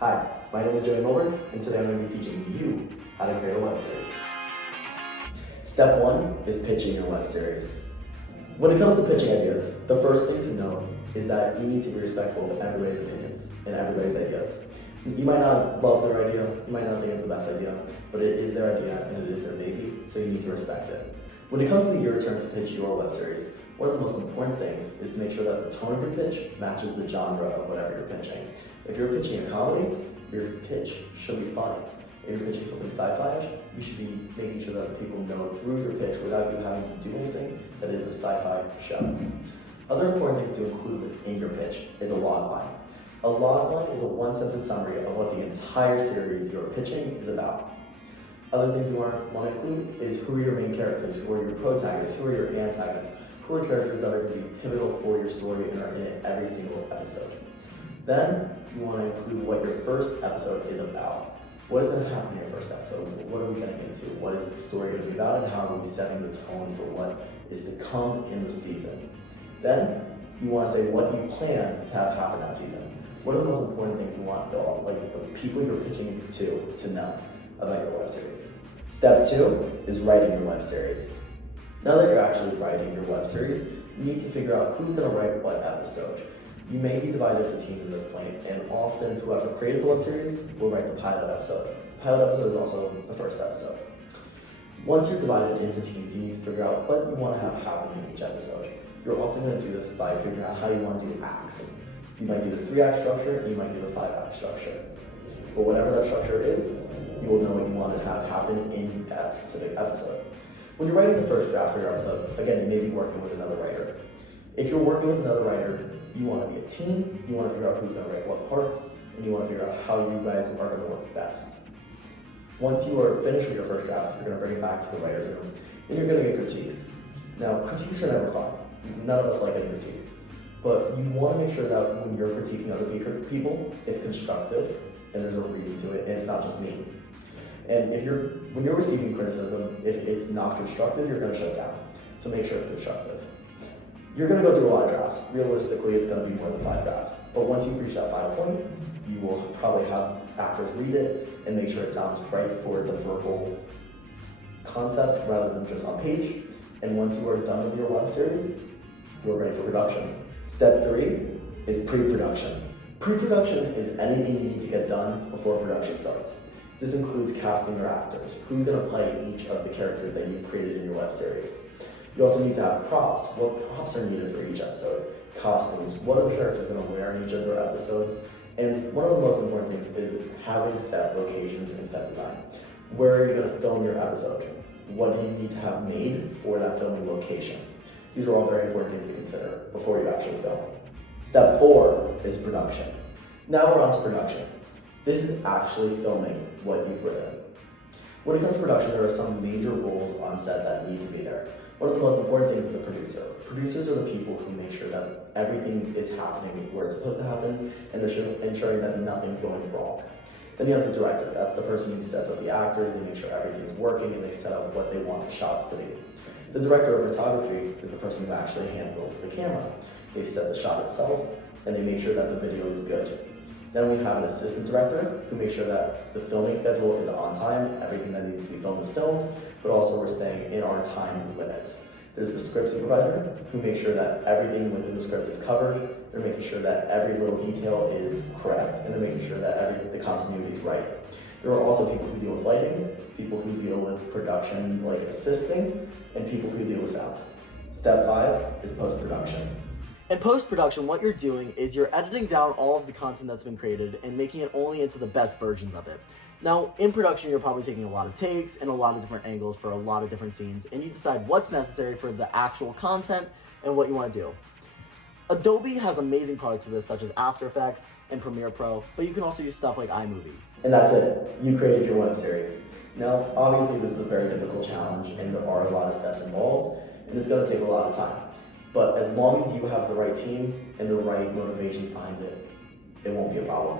Hi, my name is Joey Milberg, and today I'm going to be teaching you how to create a web series. Step 1 is pitching your web series. When it comes to pitching ideas, the first thing to know is that you need to be respectful of everybody's opinions and everybody's ideas. You might not love their idea, you might not think it's the best idea, but it is their idea and it is their baby, so you need to respect it. When it comes to your turn to pitch your web series, one of the most important things is to make sure that the tone of your pitch matches the genre of whatever you're pitching. If you're pitching a comedy, your pitch should be funny. If you're pitching something sci-fi, you should be making sure that people know through your pitch without you having to do anything that is a sci-fi show. Other important things to include within your pitch is a log line. A log line is a one-sentence summary of what the entire series you're pitching is about. Other things you want to include is who are your main characters, who are your protagonists, who are your antagonists, who are characters that are going to be pivotal for your story and are in it every single episode. Then you want to include what your first episode is about. What is going to happen in your first episode? What are we getting into? What is the story going to be about, and how are we setting the tone for what is to come in the season? Then you want to say what you plan to have happen that season. What are the most important things you want the people you're pitching to know about your web series? Step 2 is writing your web series. Now that you're actually writing your web series, you need to figure out who's going to write what episode. You may be divided into teams at this point, and often whoever created the web series will write the pilot episode. The pilot episode is also the first episode. Once you're divided into teams, you need to figure out what you want to have happen in each episode. You're often going to do this by figuring out how you want to do acts. You might do the 3-act structure, and you might do the 5-act structure. But whatever that structure is, you will know what you want to have happen in that specific episode. When you're writing the first draft for your episode, again, you may be working with another writer. If you're working with another writer, you want to be a team, you want to figure out who's going to write what parts, and you want to figure out how you guys are going to work best. Once you are finished with your first draft, you're going to bring it back to the writer's room, and you're going to get critiques. Now, critiques are never fun. None of us like getting critiqued. But you want to make sure that when you're critiquing other people, it's constructive, and there's a reason to it, and it's not just me. And when you're receiving criticism, if it's not constructive, you're going to shut down. So make sure it's constructive. You're going to go through a lot of drafts. Realistically, it's going to be more than 5 drafts. But once you reach that final point, you will probably have actors read it and make sure it sounds right for the verbal concept rather than just on page. And once you are done with your web series, you're ready for production. Step 3 is pre-production. Pre-production is anything you need to get done before production starts. This includes casting your actors. Who's going to play each of the characters that you've created in your web series? You also need to have props. What props are needed for each episode? Costumes. What are the characters going to wear in each of their episodes? And one of the most important things is having set locations and set design. Where are you going to film your episode? What do you need to have made for that filming location? These are all very important things to consider before you actually film. Step 4 is production. Now we're on to production. This is actually filming what you've written. When it comes to production, there are some major roles on set that need to be there. One of the most important things is a producer. Producers are the people who make sure that everything is happening where it's supposed to happen, and they're ensuring that nothing's going wrong. Then you have the director. That's the person who sets up the actors, they make sure everything's working, and they set up what they want the shots to be. The director of photography is the person who actually handles the camera. They set the shot itself, and they make sure that the video is good. Then we have an assistant director who makes sure that the filming schedule is on time, everything that needs to be filmed is filmed, but also we're staying in our time limits. There's the script supervisor who makes sure that everything within the script is covered. They're making sure that every little detail is correct, and they're making sure that the continuity is right. There are also people who deal with lighting, people who deal with production, like assisting, and people who deal with sound. Step 5 is post-production. In post-production, what you're doing is you're editing down all of the content that's been created and making it only into the best versions of it. Now, in production, you're probably taking a lot of takes and a lot of different angles for a lot of different scenes, and you decide what's necessary for the actual content and what you want to do. Adobe has amazing products for this, such as After Effects and Premiere Pro, but you can also use stuff like iMovie. And that's it. You created your web series. Now, obviously, this is a very difficult challenge, and there are a lot of steps involved, and it's going to take a lot of time. But as long as you have the right team and the right motivations behind it, it won't be a problem.